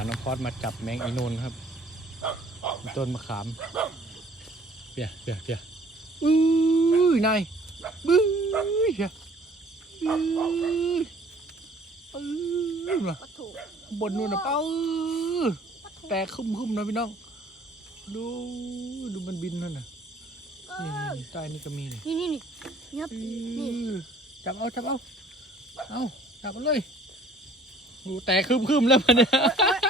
าน้องพอดมาจับแมงอีนูนครับ ต้นมะขามเปียเปียเปียอื้อนายบื้อเปียอื้ออื้อมาวัตถุบนนู่นนะเป้าอื้อแตกคุ้มๆนะพี่น้อง ดูดูมันบินนั่นน่ะเอนี่อนี่ใต้นี่ก็มีนี่นี่นี่นี่นี่ครับอื้นี่อจับเอาจับเอาเอาจับเอาเลยดูแตกคึมๆแล้วมันเนี่ยเอ้ยเอ้ย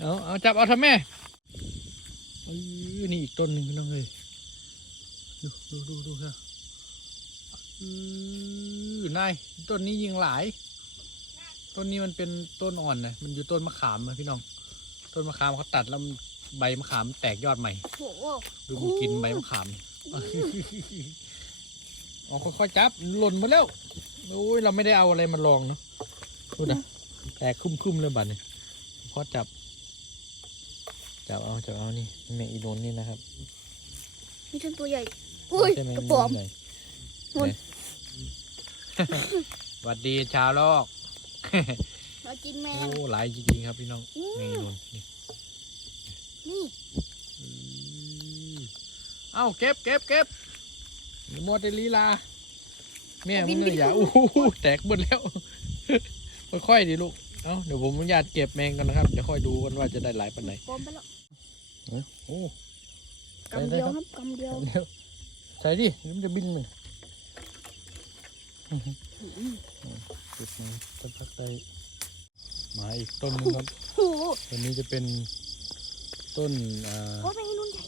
เอาเอาจับเอาทำแม่เออนี่อีกต้นหนึ่งพี่น้องเลยดูดูดูดูค่ะเออนายต้นนี้ยิงหลาย ต้นนี้มันเป็นต้นอ่อนนะมันอยู่ต้นมะขามนะพี่น้อง ต้นมะขามเขาตัดแล้วมันใบมะขามแตกยอดใหม่โอ้โหดูมันกินใบมะขามนี่อ๋อค่อยๆจับหล่นมาแล้วโอ้ยเราไม่ได้เอาอะไรมาลองเนาะดูนะแตกคุ้มๆเลยบัดนี้พอจับ จับเอาจับเอานี่แมงอีโดนนี่นะครับนี่ฉันตัวใหญ่อุ้ยใช่ไหมกระป๋อม ไหนหุ่นสวัสดีชาวโลก เรากินแมโอ้งหลายจริงๆครับพี่น้องอู้ แมงอีโดนนี่นี่อือเอ้าเก็บเก็บเก็บอย่ามัวแต่ลีลา แม่มึงเนี่ยอย่าอู้หูแตกหมดแล้ว ค่อยๆดิลูกเอ้าเดี๋ยวผมอนุญาตเก็บแมงกันนะครับเดี๋ยวค่อยดูกันว่าจะได้หลายปันไหน ปลอมไปแล้วเอ้ย โอ้กำเดียวครับกำเดียวเดี๋ยว ใส่ดิเดี๋ยวมันจะบินมันเก็บมาสักพักได้มาอีกต้นหนึงครับโอ้โหตัวนี้จะเป็นต้นอ่าโอ้แมงอีนุ่นใหญ่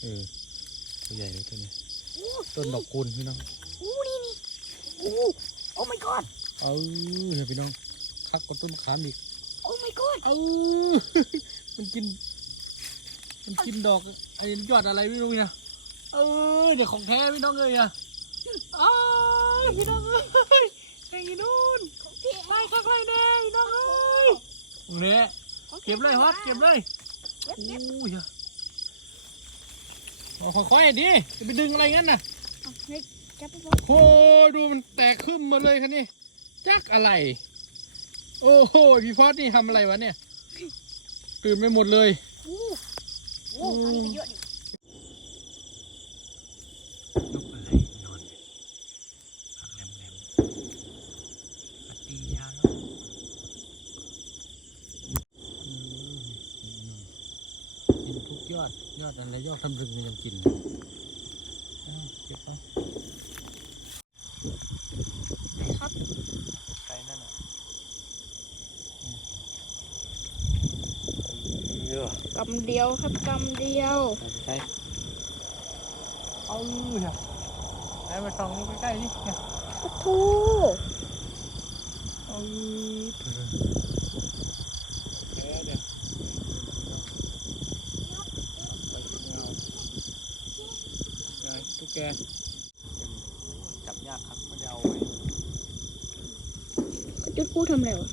เออตัวใหญ่เลยตัวนี้โอ้ต้นดอกคูณพี่น้องโอ้นี่นี่โอ้โอ้ my god เอาเนี่ยพี่น้องคักกับต้นมะขามอีก โอ้ my god เอามันกิน มันกินดอกไอ้ยอดอะไรไม่รู้เนี่ยเออเดี๋ยวของแท้พี่น้องเลยอะอ้าวพี่น้องเอ้ยไอ้นู่นไปข้างในแดงพี่น้องเอ้ยเนี่ยของพี่เก็บเลยฮอตเก็บเลยอู้ยเอาค่อยๆดิจะไปดึงอะไรงั้นน่ะเอาเฮ้ยจับไปบอโอ้ดูมันแตกขึ้นมาเลยคันนี้จักอะไร โอ้โหพี่พอดนี่ทำอะไรวะเนี่ยตื่นไปหมดเลย โอ้ทางนี้ก็เยอะดินกอะไรนอนผักแหลมแหลมปฏิยาล้วกินทุกยอด ยอดอะไรยอดทำรึงมันยังกินเก็บไป ครับ ไกลนั่นน่ะ กำเดียวครับกำเดียวใช่เอาเถอะไอ้มาส่องดูใกล้ๆนี่เนี่ยโอ้โหเอาเถอะเดี๋ยวเดี๋ยวไปกินเอาไงตุ๊กแกจับยากครับไม่ได้เอาไว้จุดกูทำอะไรวะ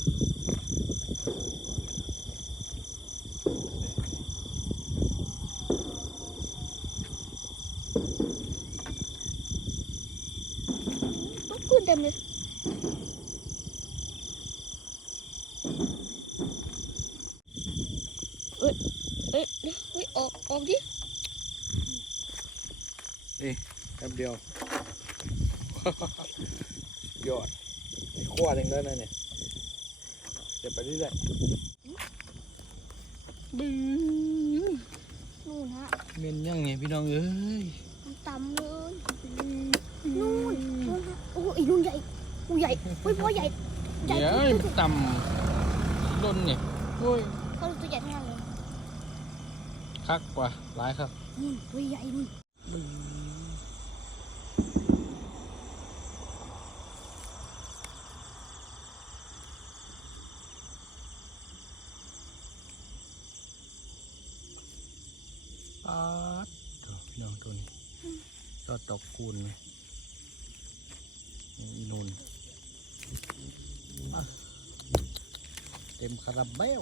ตุ๊กกูเต็มเลย เอ้ยเอ้ยเอ้ยออกออกดิแป๊บเดียวยอดไอ้ขั้วหนึ่งแล้วนะเนี่ยเดี๋ยวไปเรื่อยๆบื้อนู่นฮะเมนยังไงพี่น้องเอ้ยมันต่ำเลยนู่นนู่นฮะโอ้ยนู่นใหญ่โอ้ยใหญ่เฮ้ยพ่อใหญ่ใหญ่เดี๋ยวที่มันสุดต่ำ ล้นเนี่ยโอ้ยเขาตัวใหญ่ทั้งนั้นเลยคักกว่าหลายครับนู่นตัวใหญ่นู่นป๊าดเดี๋ยวพี่น้องตัวนี้ยอดดอกคูณเลยอีนูน เต็มคาราเบล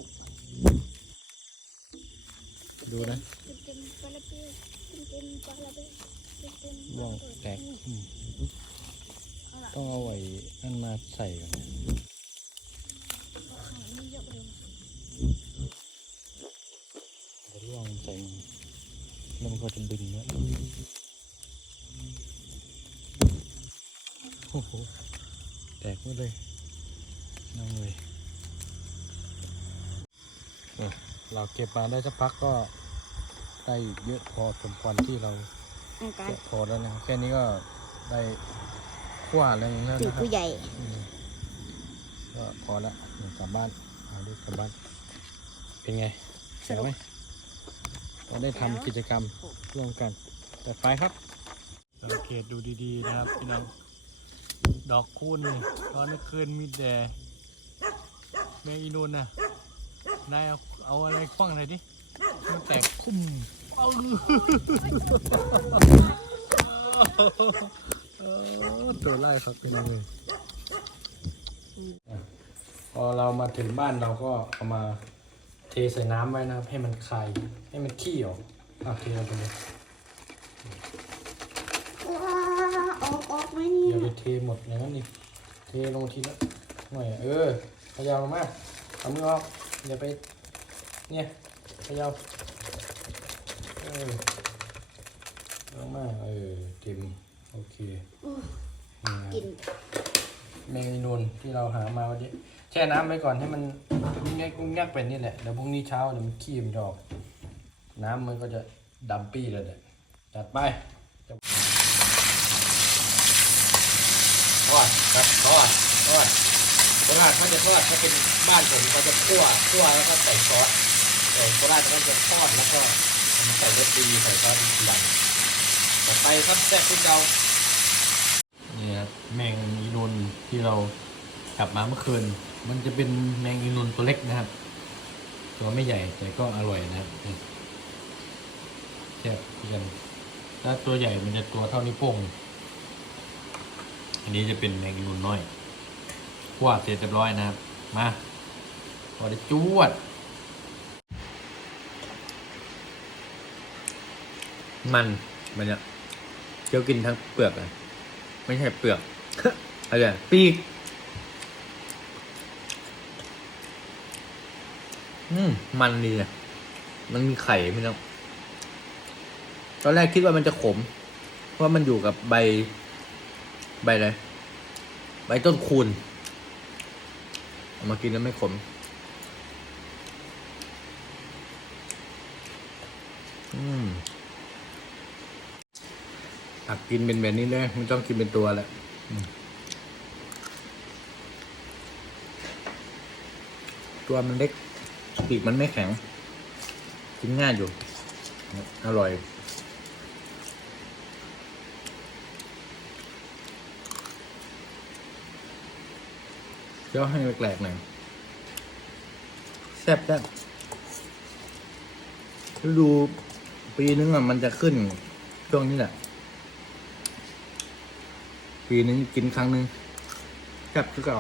ดูนะว่องแตกต้องเอาไว้นั่นมาใส่ก่อนล่วงใส่แล้วมันก็จะดึงนะโอ้โหแตกหมดเลยน้องเลย เราเก็บมาได้สักพักก็ได้เยอะพอสมควรที่เราอันกันแกะพอแล้วนะครับแค่นี้ก็ได้ขว้าแล้วแล้วถือนะครับผู้ใหญ่อืมก็พอละเดี๋ยวกลับบ้านเอาดูกลับบ้าน เป็นไงสนุกไหมเราได้ทำกิจกรรมร่วมกันแต่ไฟครับสังเกตดูดีๆนะครับพี่น้องดอกคูณนี่ตอนนี้คืนมีแต่แมงอีนูนนะ นายเอาเอาอะไรคว้างอะไรดิ มันแตกคุ้มเอาเออตัวไล่ครับพี่น้องเลยอะพอเรามาถึงบ้านเราก็เอามาเทใส่น้ำไว้นะครับ ให้มันคายให้มันขี้ออกเอาเทลงไปเลยว้าออกออกไหมอเนี่ย่ายไปเทหมดอย่างนั้นดิเทลงทีละหน่อยเออพยายามลงมาเอามือออก อย่าไป เนี่ยพยายามเออลงมาเออเต็มโอเคนี่นะกินแมงอีนูนที่เราหามาวันนี้แช่น้ำไว้ก่อนให้มันกุ้งแงกกุ้งแงกเป็นนี่แหละเดี๋ยวพรุ่งนี้เช้าเดี๋ยวมันขี้มันจะออก น้ำมันก็จะดำปี้เลยเนี่ยจัดไปจะทอดครับทอดทอด โคราชเขาจะทอดถ้าเป็นบ้านผมเขาจะคั่วคั่วแล้วก็ใส่ซอสแต่โคราชเขาจะทอดแล้วก็ใส่รสดีใส่ซอสทีหลังต่อไปครับแซ่บที่เก่านี่ครับแมงอีนูนที่เรากลับมาเมื่อคืน มันจะเป็นแมงอีนูนตัวเล็กนะครับ ตัวไม่ใหญ่แต่ก็อร่อยนะครับแซ่บเหมือนกันถ้าตัวใหญ่มันจะตัวเท่านิ้วโป้งอันนี้จะเป็นแมงอีนูนน้อย ขวาดเสร็จเรียบร้อยนะครับ มาพอได้จวด มันมันจะเคี้ยวกินทั้งเปลือกเลยไม่ใช่เปลือกอะไรปีก อืม มันดีอะมันมีไข่พี่น้องตอนแรกคิดว่ามันจะขม เพราะมันอยู่กับใบ ใบอะไร ใบต้นคูณ มากินแล้วไม่ขม อืมหักกินเป็นแบบนี้เลยไม่ต้องกินเป็นตัวแล้วตัวมันเล็กปีกมันไม่แข็ง กินง่ายอยู่ อร่อย เดี๋ยวให้แปลกๆหน่อยแซ่บแซ่บฤดูปีนึงอะมันจะขึ้น ช่วงนี้แหละ ปีนึงกินครั้งหนึ่งแซ่บคือเก่า